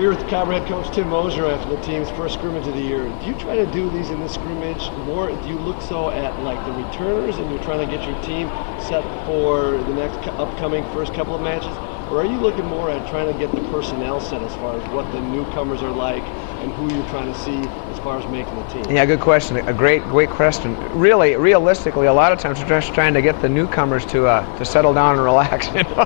We're here with Cobber head coach Tim Mosier after the team's first scrimmage of the year. Do you try to do these in the scrimmage more? Do you look so at like the returners and you're trying to get your team set for the next upcoming first couple of matches? Or are you looking more at trying to get the personnel set as far as what the newcomers are like and who you're trying to see as far as making the team? Yeah, good question. A great question. Really, realistically, a lot of times we're just trying to get the newcomers to settle down and relax. You know,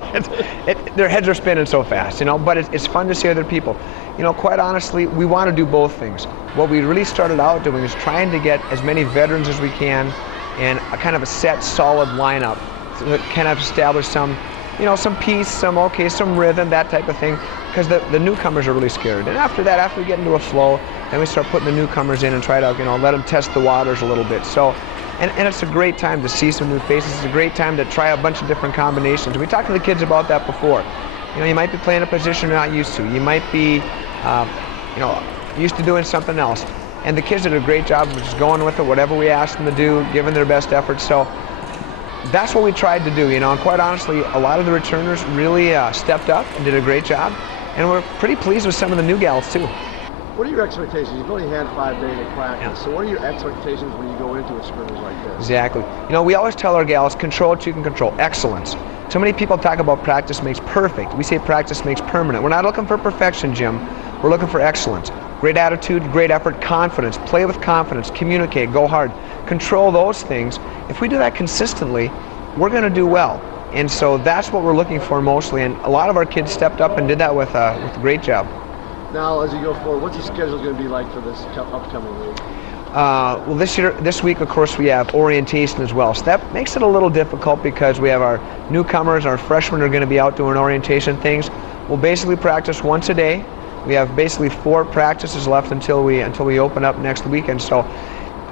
their heads are spinning so fast. You know, but it's fun to see other people. You know, quite honestly, we want to do both things. What we really started out doing is trying to get as many veterans as we can and a kind of a set, solid lineup to kind of establish some, you know, some peace, some rhythm, that type of thing, because the newcomers are really scared. And after that, after we get into a flow, then we start putting the newcomers in and try to, you know, let them test the waters a little bit. So, and it's a great time to see some new faces. It's a great time to try a bunch of different combinations. We talked to the kids about that before. You know, you might be playing a position you're not used to. You might be, you know, used to doing something else. And the kids did a great job of just going with it, whatever we asked them to do, giving their best effort. So that's what we tried to do, you know, and quite honestly, a lot of the returners really stepped up and did a great job, and we're pretty pleased with some of the new gals too. What are your expectations? You've only had 5 days of practice, Yeah. so what are your expectations when you go into a scrimmage like this? Exactly. You know, we always tell our gals, control what you can control, excellence. Too many people talk about practice makes perfect. We say practice makes permanent. We're not looking for perfection, Jim. We're looking for excellence. Great attitude, great effort, confidence. Play with confidence, communicate, go hard. Control those things. If we do that consistently, we're going to do well. And so that's what we're looking for mostly. And a lot of our kids stepped up and did that with a great job. Now, as you go forward, what's your schedule going to be like for this upcoming week? Well, this week, of course, we have orientation as well. So that makes it a little difficult because we have our newcomers, our freshmen are going to be out doing orientation things. We'll basically practice once a day. We have basically 4 practices left until we open up next weekend. So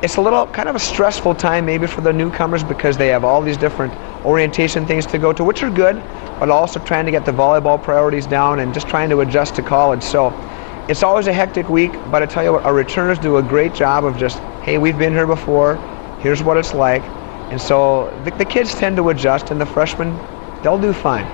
it's a little kind of a stressful time maybe for the newcomers because they have all these different orientation things to go to, which are good, but also trying to get the volleyball priorities down and just trying to adjust to college. So it's always a hectic week, but I tell you what, our returners do a great job of just, hey, we've been here before, here's what it's like. And so the kids tend to adjust, and the freshmen, they'll do fine.